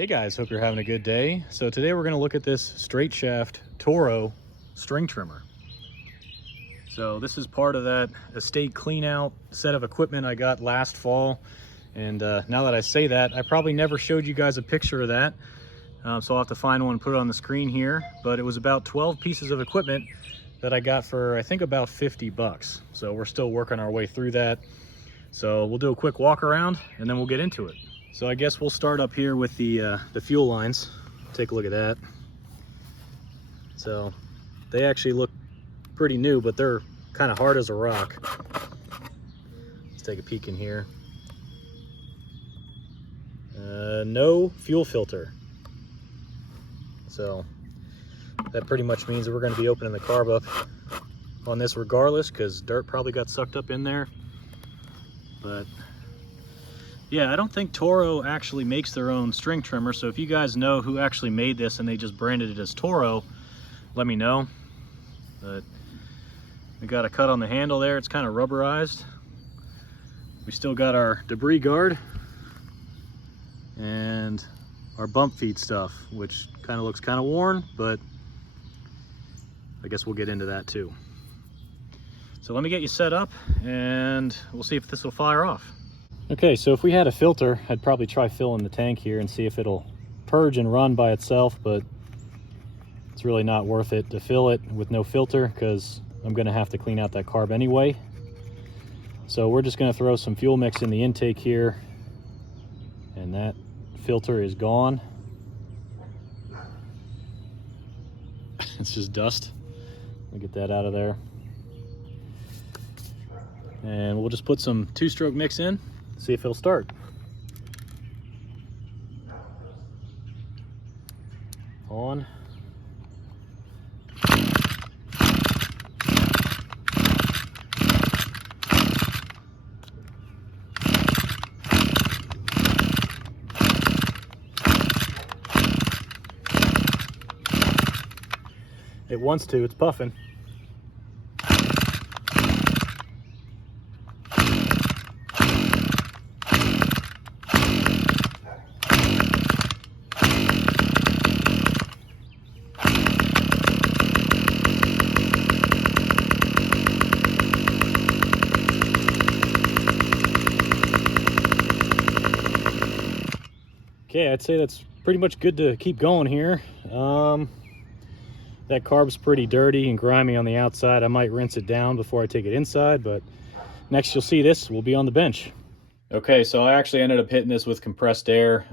Hey guys, hope you're having a good day. So today we're going to look at this straight shaft Toro string trimmer. So this is part of that estate clean out set of equipment I got last fall. And now that I say that, I probably never showed you guys a picture of that. So I'll have to find one and put it on the screen here. But it was about 12 pieces of equipment that I got for, I think, about 50 bucks. So we're still working our way through that. So we'll do a quick walk around and then we'll get into it. So I guess we'll start up here with the fuel lines. Take a look at that. So they actually look pretty new, but they're kind of hard as a rock. Let's take a peek in here. No fuel filter. So that pretty much means that we're going to be opening the carb up on this regardless, because dirt probably got sucked up in there. But yeah, I don't think Toro actually makes their own string trimmer, so if you guys know who actually made this and they just branded it as Toro, let me know. But we got a cut on the handle there, it's kind of rubberized. We still got our debris guard and our bump feed stuff, which kind of looks kind of worn, but I guess we'll get into that too. So let me get you set up and we'll see if this will fire off. Okay, so if we had a filter, I'd probably try filling the tank here and see if it'll purge and run by itself, but it's really not worth it to fill it with no filter because I'm gonna have to clean out that carb anyway. So we're just gonna throw some fuel mix in the intake here, and that filter is gone. It's just dust. Let me get that out of there. And we'll just put some two-stroke mix in, see if it'll start. On. It wants to, it's puffing. Okay, I'd say that's pretty much good to keep going here. That carb's pretty dirty and grimy on the outside. I might rinse it down before I take it inside, but next you'll see this will be on the bench. Okay, so I actually ended up hitting this with compressed air.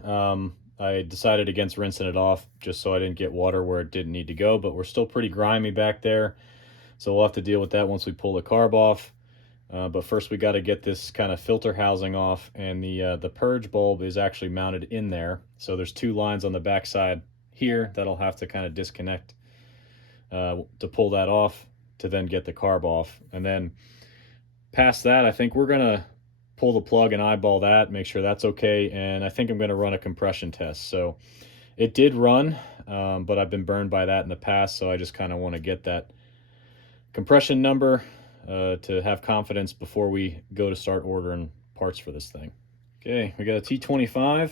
I decided against rinsing it off just so I didn't get water where it didn't need to go, but we're still pretty grimy back there. So we'll have to deal with that once we pull the carb off. But first we got to get this kind of filter housing off, and the purge bulb is actually mounted in there. So there's two lines on the back side here that'll have to kind of disconnect to pull that off to then get the carb off. And then past that, I think we're gonna pull the plug and eyeball that, make sure that's okay. And I think I'm gonna run a compression test. So it did run, but I've been burned by that in the past. So I just kind of want to get that compression number to have confidence before we go to start ordering parts for this thing. Okay, we got a T25.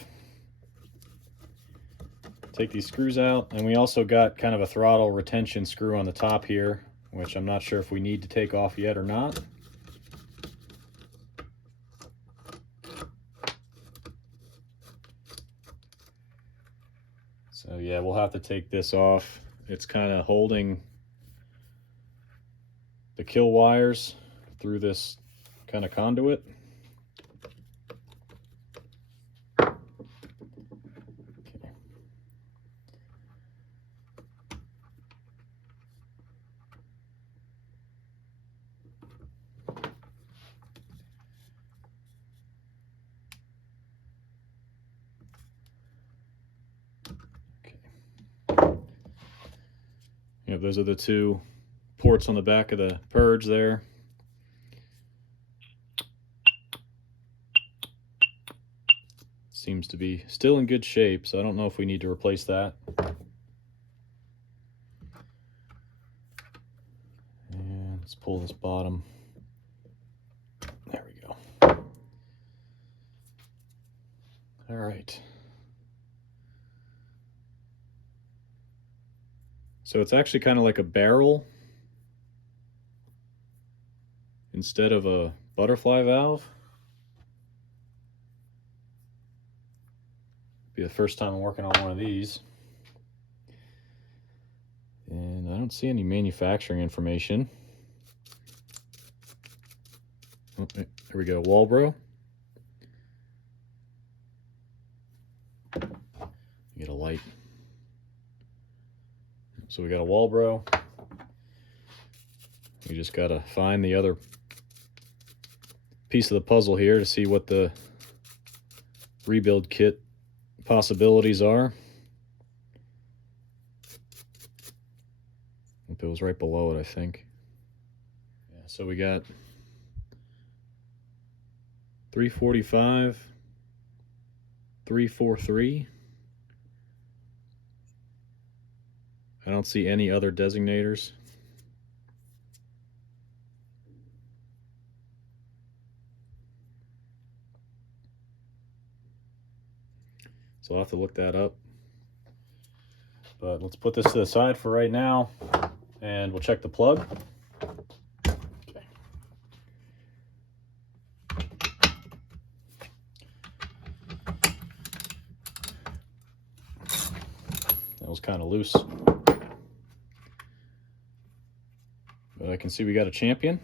Take these screws out, and we also got kind of a throttle retention screw on the top here, which I'm not sure if we need to take off yet or not. So yeah, we'll have to take this off. It's kind of holding the kill wires through this kind of conduit. Yep, those are the two ports on the back of the Purge there. Seems to be still in good shape, so I don't know if we need to replace that. And let's pull this bottom. There we go. All right. So it's actually kind of like a barrel instead of a butterfly valve. Be the first time I'm working on one of these. And I don't see any manufacturing information. Oh, there we go, Walbro. Get a light. So we got a Walbro. We just gotta find the other piece of the puzzle here to see what the rebuild kit possibilities are. It was right below it, I think. Yeah, so we got 345, 343. I don't see any other designators. So I'll have to look that up. But let's put this to the side for right now, and we'll check the plug. Okay. That was kind of loose. But I can see we got a champion.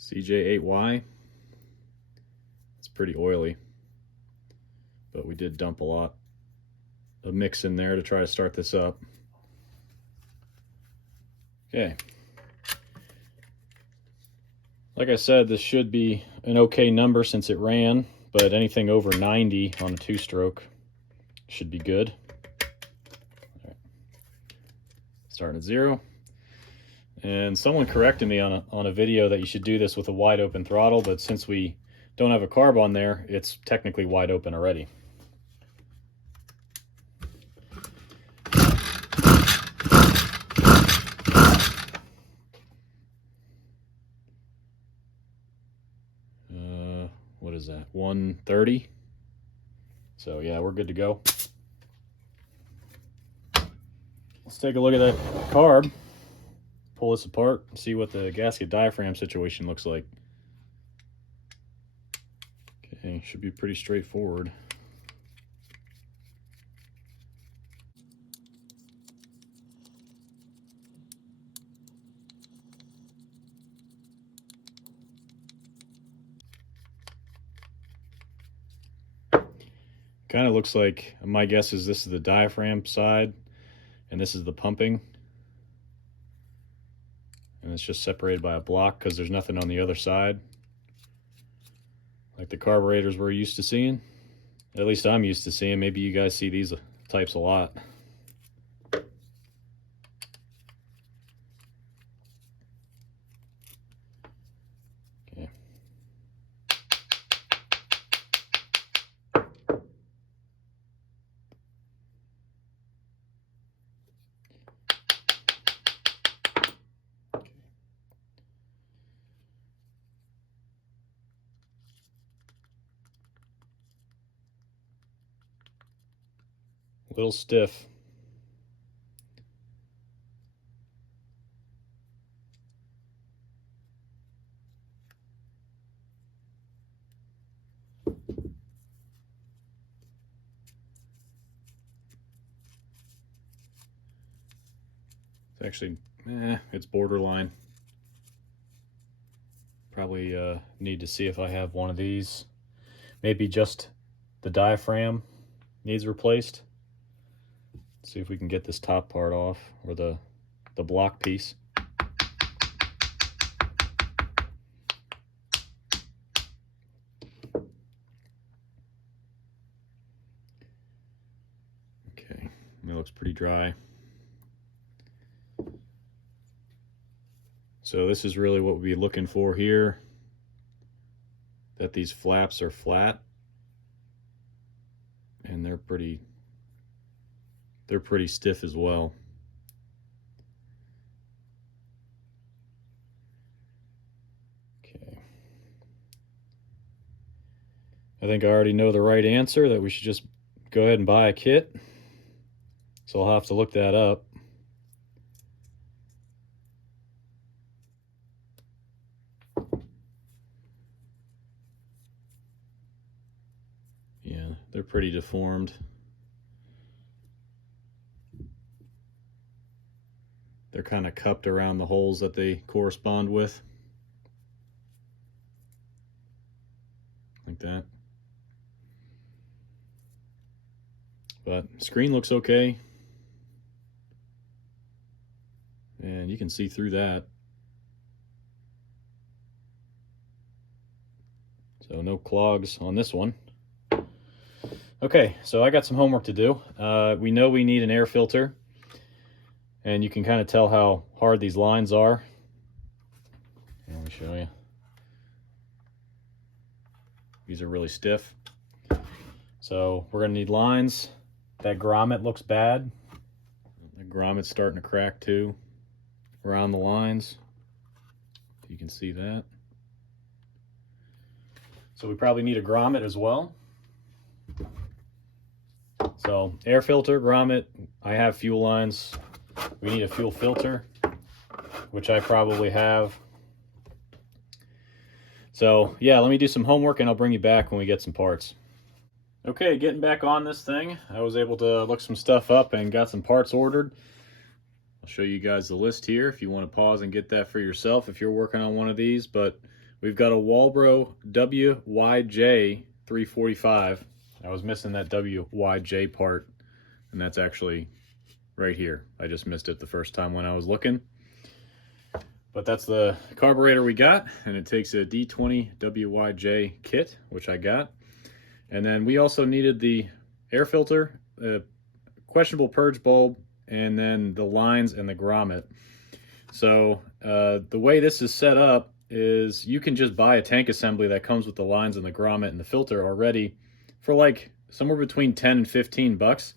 CJ8Y. It's pretty oily, but we did dump a lot of mix in there to try to start this up. Okay. Like I said, this should be an okay number since it ran, but anything over 90 on a two-stroke should be good. All right. Starting at 0. And someone corrected me on a video that you should do this with a wide open throttle, but since we don't have a carb on there, it's technically wide open already. What is that? 130. So yeah, we're good to go. Let's take a look at that carb. Pull this apart, see what the gasket diaphragm situation looks like. Okay, should be pretty straightforward. Kind of looks like, my guess is this is the diaphragm side and this is the pumping. And it's just separated by a block because there's nothing on the other side, like the carburetors we're used to seeing. At least I'm used to seeing. Maybe you guys see these types a lot. Okay. A little stiff. It's actually, it's borderline. Probably need to see if I have one of these. Maybe just the diaphragm needs replaced. See if we can get this top part off, or the block piece. Okay, it looks pretty dry. So this is really what we'll be looking for here, that these flaps are flat, and they're pretty stiff as well. I think I already know the right answer, that we should just go ahead and buy a kit. So I'll have to look that up. Yeah, they're pretty deformed. They're kind of cupped around the holes that they correspond with. Like that. But screen looks okay. And you can see through that. So no clogs on this one. Okay, so I got some homework to do. We know we need an air filter. And you can kind of tell how hard these lines are. Let me show you. These are really stiff. So we're gonna need lines. That grommet looks bad. The grommet's starting to crack too around the lines. You can see that. So we probably need a grommet as well. So air filter, grommet. I have fuel lines. We need a fuel filter, which I probably have. So yeah, let me do some homework and I'll bring you back when we get some parts. Okay, getting back on this thing. I was able to look some stuff up and got some parts ordered. I'll show you guys the list here if you want to pause and get that for yourself if you're working on one of these. But we've got a Walbro WYJ-345. I was missing that WYJ part, and that's actually right here. I just missed it the first time when I was looking. But that's the carburetor we got, and it takes a D20 WYJ kit, which I got. And then we also needed the air filter, questionable purge bulb, and then the lines and the grommet. So the way this is set up is you can just buy a tank assembly that comes with the lines and the grommet and the filter already for like somewhere between 10 and 15 bucks.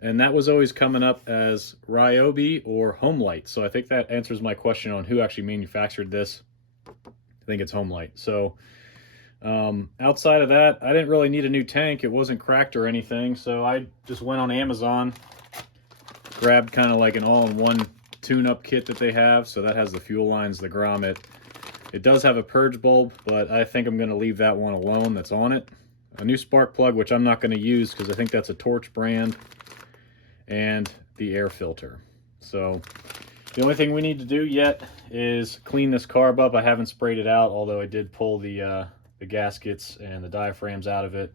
And that was always coming up as Ryobi or Homelite. So I think that answers my question on who actually manufactured this. I think it's Homelite. So outside of that, I didn't really need a new tank. It wasn't cracked or anything. So I just went on Amazon, grabbed kind of like an all-in-one tune-up kit that they have. So that has the fuel lines, the grommet. It does have a purge bulb, but I think I'm going to leave that one alone that's on it. A new spark plug, which I'm not going to use because I think that's a Torch brand. And the air filter. So the only thing we need to do yet is clean this carb up. I haven't sprayed it out, although I did pull the gaskets and the diaphragms out of it.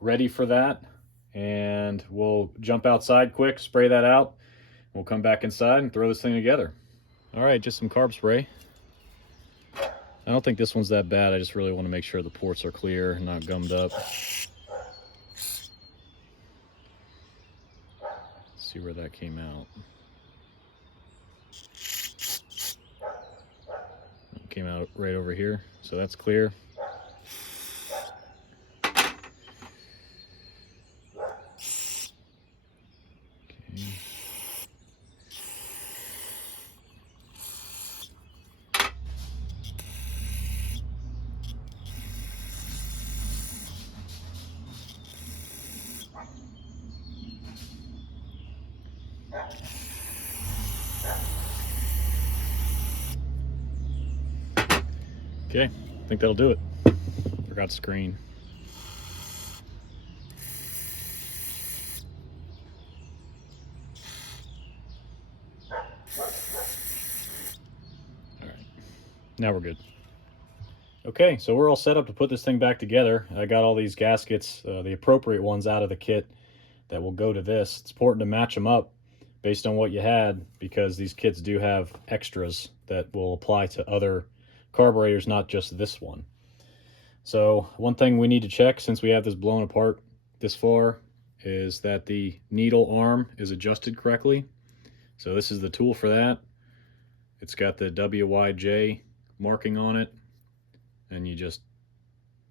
Ready for that, and we'll jump outside quick, spray that out. We'll come back inside and throw this thing together. All right, just some carb spray. I don't think this one's that bad. I just really want to make sure the ports are clear and not gummed up. See where that came out. It came out right over here, so that's clear. Okay. Okay, I think that'll do it. Forgot screen. All right, now we're good. Okay, so we're all set up to put this thing back together. I got all these gaskets, the appropriate ones out of the kit that will go to this. It's important to match them up based on what you had, because these kits do have extras that will apply to other carburetors, not just this one. So one thing we need to check, since we have this blown apart this far, is that the needle arm is adjusted correctly. So this is the tool for that. It's got the WYJ marking on it, and you just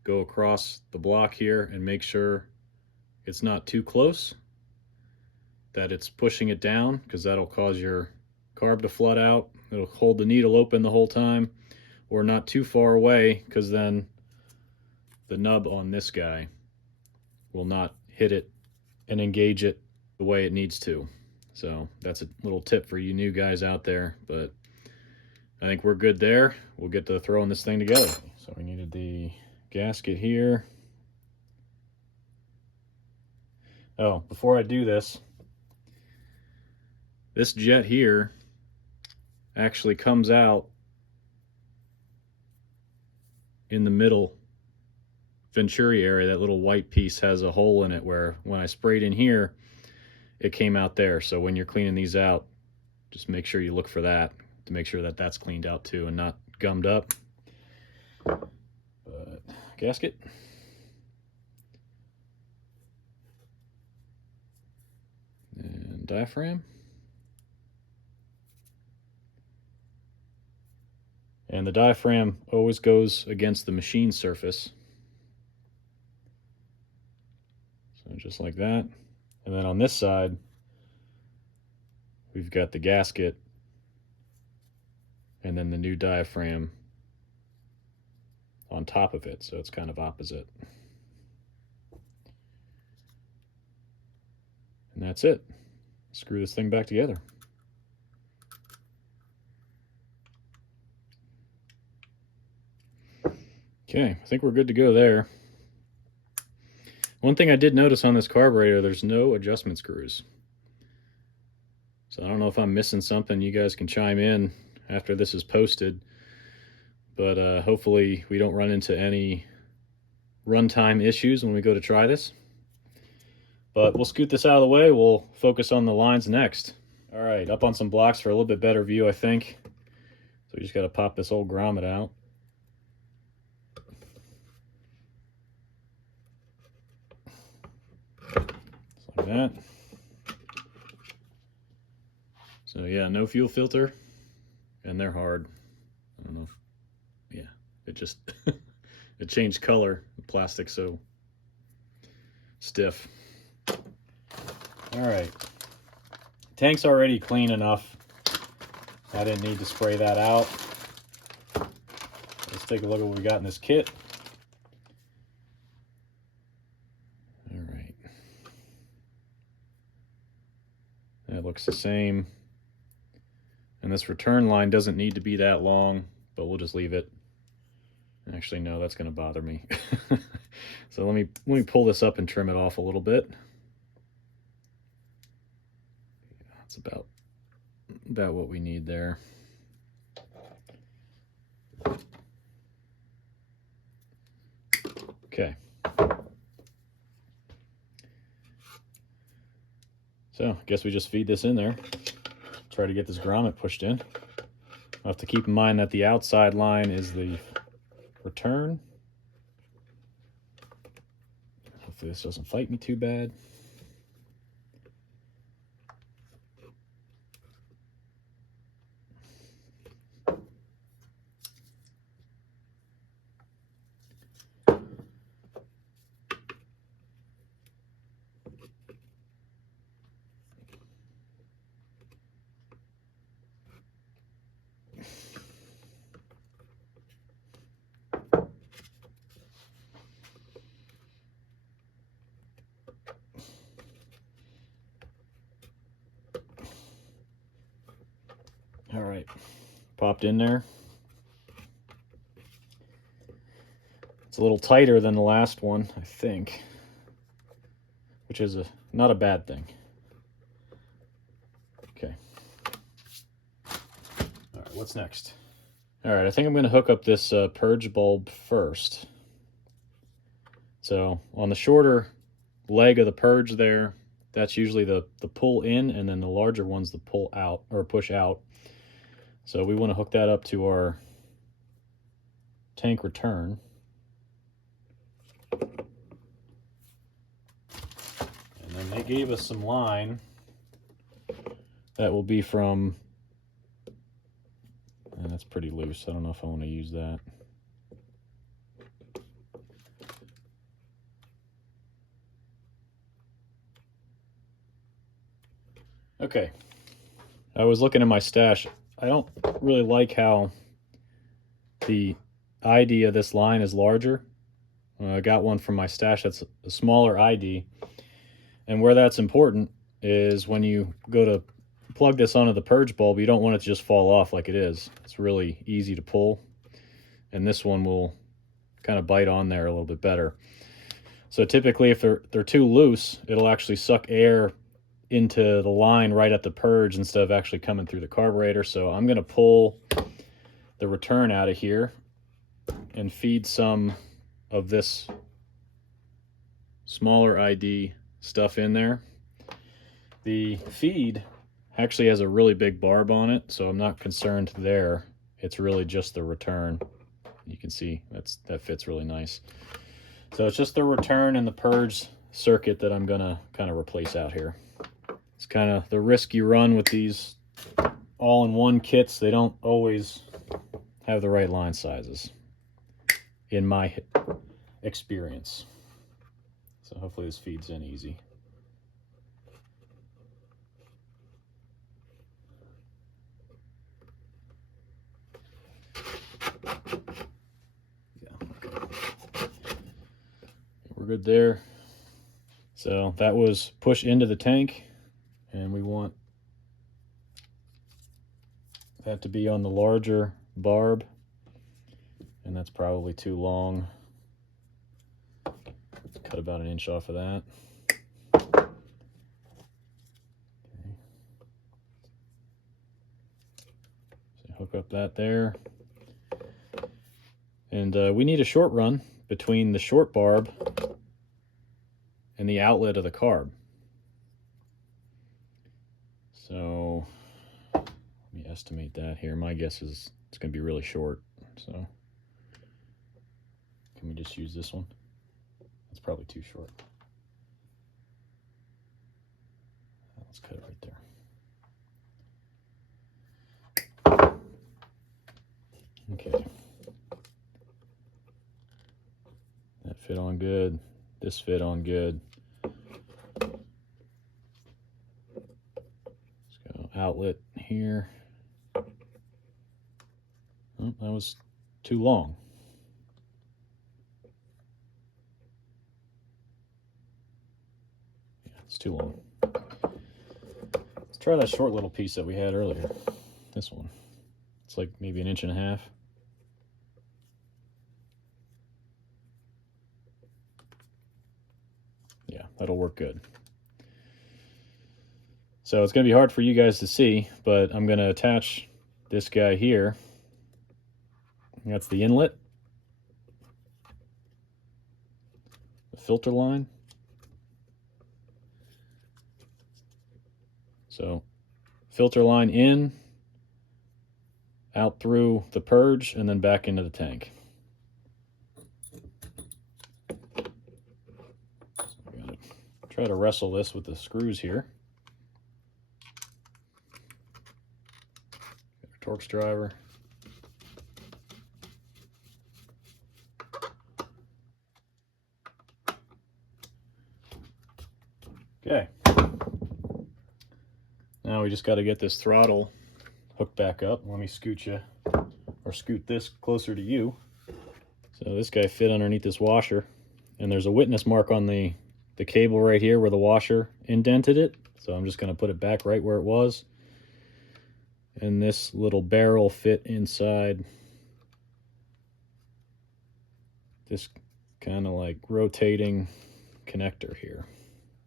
go across the block here and make sure it's not too close, that it's pushing it down, because that'll cause your carb to flood out. It'll hold the needle open the whole time, or not too far away, because then the nub on this guy will not hit it and engage it the way it needs to. So that's a little tip for you new guys out there, but I think we're good there. We'll get to throwing this thing together. So we needed the gasket here. Oh, before I do this jet here actually comes out in the middle venturi area. That little white piece has a hole in it where when I sprayed in here, it came out there. So when you're cleaning these out, just make sure you look for that to make sure that that's cleaned out too and not gummed up. But gasket. And diaphragm. And the diaphragm always goes against the machine surface. So just like that. And then on this side, we've got the gasket and then the new diaphragm on top of it. So it's kind of opposite. And that's it. Screw this thing back together. Okay, I think we're good to go there. One thing I did notice on this carburetor, there's no adjustment screws. So I don't know if I'm missing something. You guys can chime in after this is posted. But hopefully we don't run into any runtime issues when we go to try this. But we'll scoot this out of the way. We'll focus on the lines next. All right, up on some blocks for a little bit better view, I think. So we just got to pop this old grommet out. Just like that. So yeah, no fuel filter, and they're hard. I don't know if, yeah, it just, it changed color. The plastic's so stiff. All right, tank's already clean enough. I didn't need to spray that out. Let's take a look at what we got in this kit. All right, that looks the same. And this return line doesn't need to be that long, but we'll just leave it. Actually, no, that's going to bother me. So let me pull this up and trim it off a little bit. That's about what we need there. Okay. So I guess we just feed this in there. Try to get this grommet pushed in. I'll have to keep in mind that the outside line is the return. Hopefully this doesn't fight me too bad. All right, popped in there. It's a little tighter than the last one, I think, which is not a bad thing. Okay. All right, what's next? All right, I think I'm going to hook up this Purge bulb first. So on the shorter leg of the Purge there, that's usually the pull in, and then the larger one's the pull out or push out. So we want to hook that up to our tank return. And then they gave us some line that will be from, and that's pretty loose. I don't know if I want to use that. Okay, I was looking in my stash. I don't really like how the ID of this line is larger. I got one from my stash that's a smaller ID. And where that's important is when you go to plug this onto the purge bulb, you don't want it to just fall off like it is. It's really easy to pull, and this one will kind of bite on there a little bit better. So typically if they're too loose, it'll actually suck air into the line right at the purge instead of actually coming through the carburetor. So I'm going to pull the return out of here and feed some of this smaller ID stuff in there. The feed actually has a really big barb on it, so I'm not concerned there. It's really just the return. You can see that fits really nice. So it's just the return and the purge circuit that I'm gonna kind of replace out here. It's kind of the risk you run with these all-in-one kits. They don't always have the right line sizes, in my experience. So hopefully this feeds in easy. We're good there. So that was push into the tank, and we want that to be on the larger barb, and that's probably too long. Let's cut about 1 inch off of that. Okay. So hook up that there. And we need a short run between the short barb and the outlet of the carb. So let me estimate that here. My guess is it's going to be really short. So can we just use this one? That's probably too short. Let's cut it right there. Okay. That fit on good. This fit on good. Let's go outlet here. Oh, that was too long. Yeah, it's too long. Let's try that short little piece that we had earlier. This one. It's like maybe 1.5 inches. Yeah, that'll work good. So it's going to be hard for you guys to see, but I'm going to attach this guy here. That's the inlet, the filter line. So filter line in, out through the purge, and then back into the tank. Try to wrestle this with the screws here. Got our Torx driver. Okay. Now we just got to get this throttle hooked back up. Let me scoot you, or scoot this closer to you. So this guy fit underneath this washer, and there's a witness mark on the cable right here where the washer indented it. So I'm just going to put it back right where it was. And this little barrel fit inside this kind of like rotating connector here.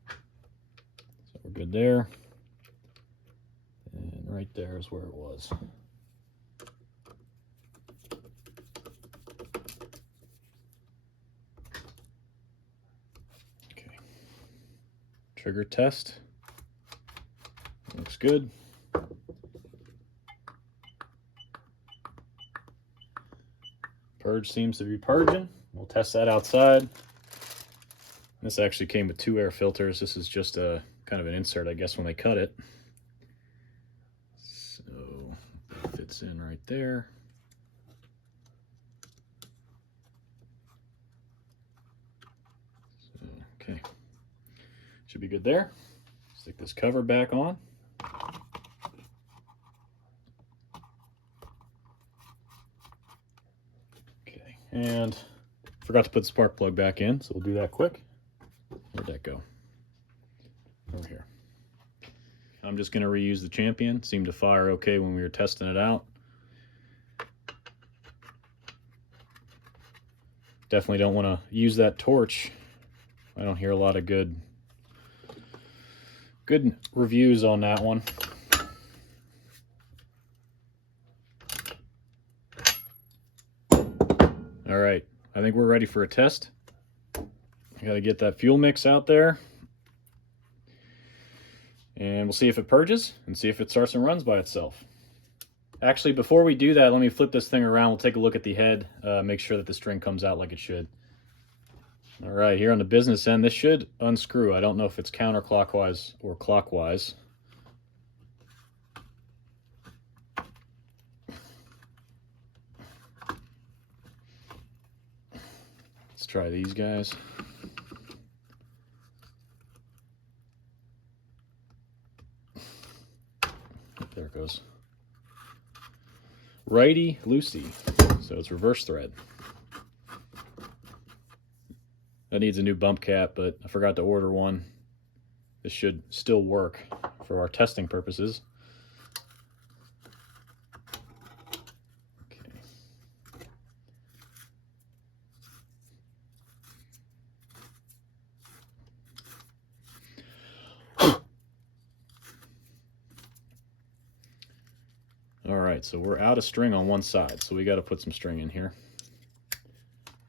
So we're good there. And right there is where it was. Trigger test. Looks good. Purge seems to be purging. We'll test that outside. This actually came with 2 air filters. This is just a kind of an insert, I guess, when they cut it. So that fits in right there. So, okay. Should be good there. Stick this cover back on. Okay, and forgot to put the spark plug back in, so we'll do that quick. Where'd that go? Over here. I'm just going to reuse the Champion. Seemed to fire okay when we were testing it out. Definitely don't want to use that torch. I don't hear a lot of good reviews on that one. All right, I think we're ready for a test. I got to get that fuel mix out there. And we'll see if it purges and see if it starts and runs by itself. Actually, before we do that, let me flip this thing around. We'll take a look at the head, make sure that the string comes out like it should. All right, here on the business end, this should unscrew. I don't know if it's counterclockwise or clockwise. Let's try these guys. There it goes. Righty loosey, so it's reverse thread. That needs a new bump cap, but I forgot to order one. This should still work for our testing purposes. All right, so we're out of string on one side, so we got to put some string in here.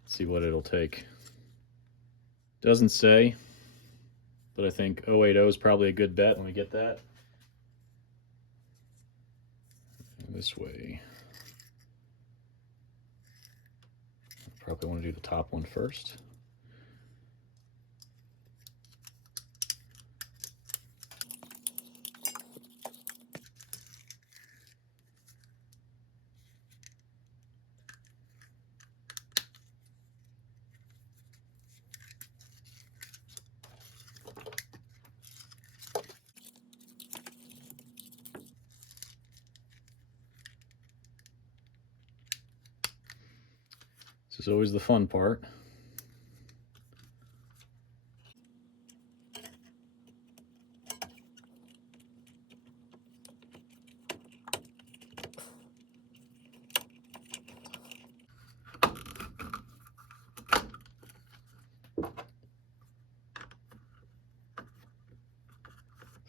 See what it'll take. Doesn't say, but I think 080 is probably a good bet when we get that. This way. Probably want to do the top one first. This is always the fun part.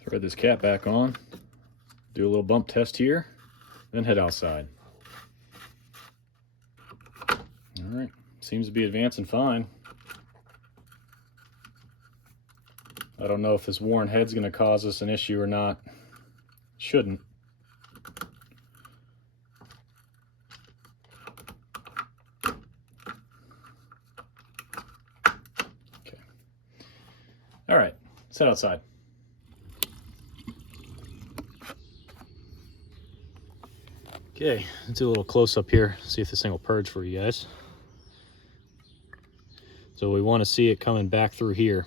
Thread this cap back on, do a little bump test here, then head outside. All right, seems to be advancing fine. I don't know if this worn head's going to cause us an issue or not. Shouldn't. Okay. All right, let's head outside. Okay, let's do a little close up here, see if this thing will purge for you guys. So we want to see it coming back through here.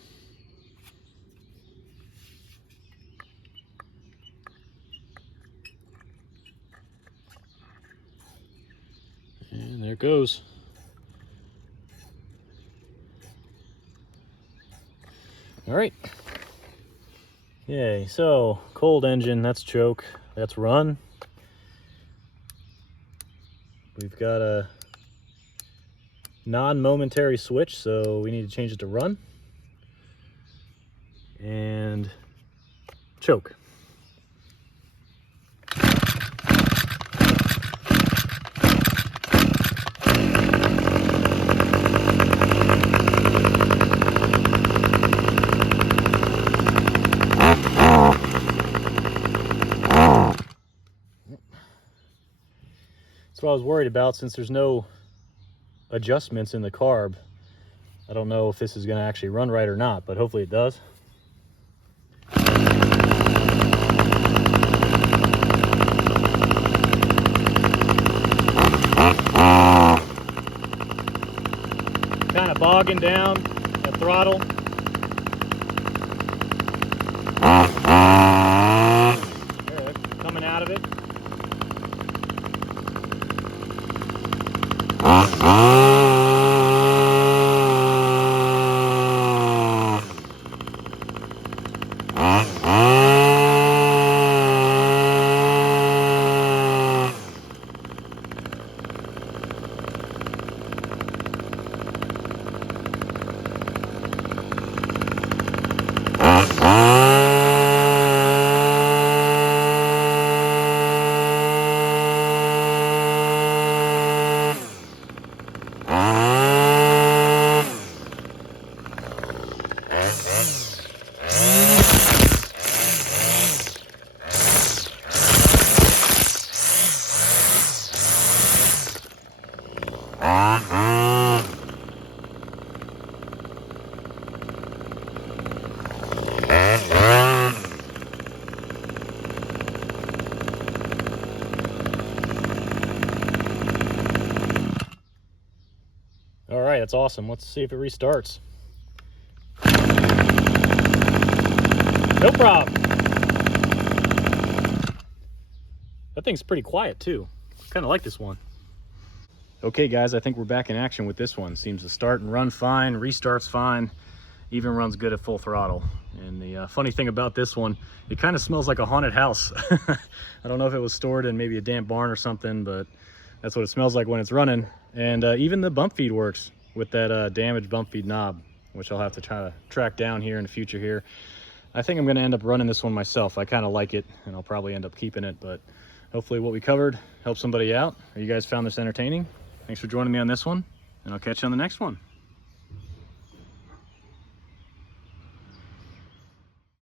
And there it goes. All right. Okay, so cold engine, that's choke, that's run. We've got a non-momentary switch, so we need to change it to run. And choke. That's what I was worried about, since there's no adjustments in the carb. I don't know if this is going to actually run right or not, but hopefully it does. Kind of bogging down the throttle. There, coming out of it. right, that's awesome. Let's see if it restarts. No problem. That thing's pretty quiet too. Kind of like this one. Okay guys, I think we're back in action with this one. Seems to start and run fine, restarts fine, even runs good at full throttle. And the funny thing about this one, it kind of smells like a haunted house. I don't know if it was stored in maybe a damp barn or something, but that's what it smells like when it's running. And even the bump feed works with that damaged bump feed knob, which I'll have to try to track down here in the future here. I think I'm going to end up running this one myself. I kind of like it, and I'll probably end up keeping it, but hopefully what we covered helped somebody out, or you guys found this entertaining. Thanks for joining me on this one, and I'll catch you on the next one.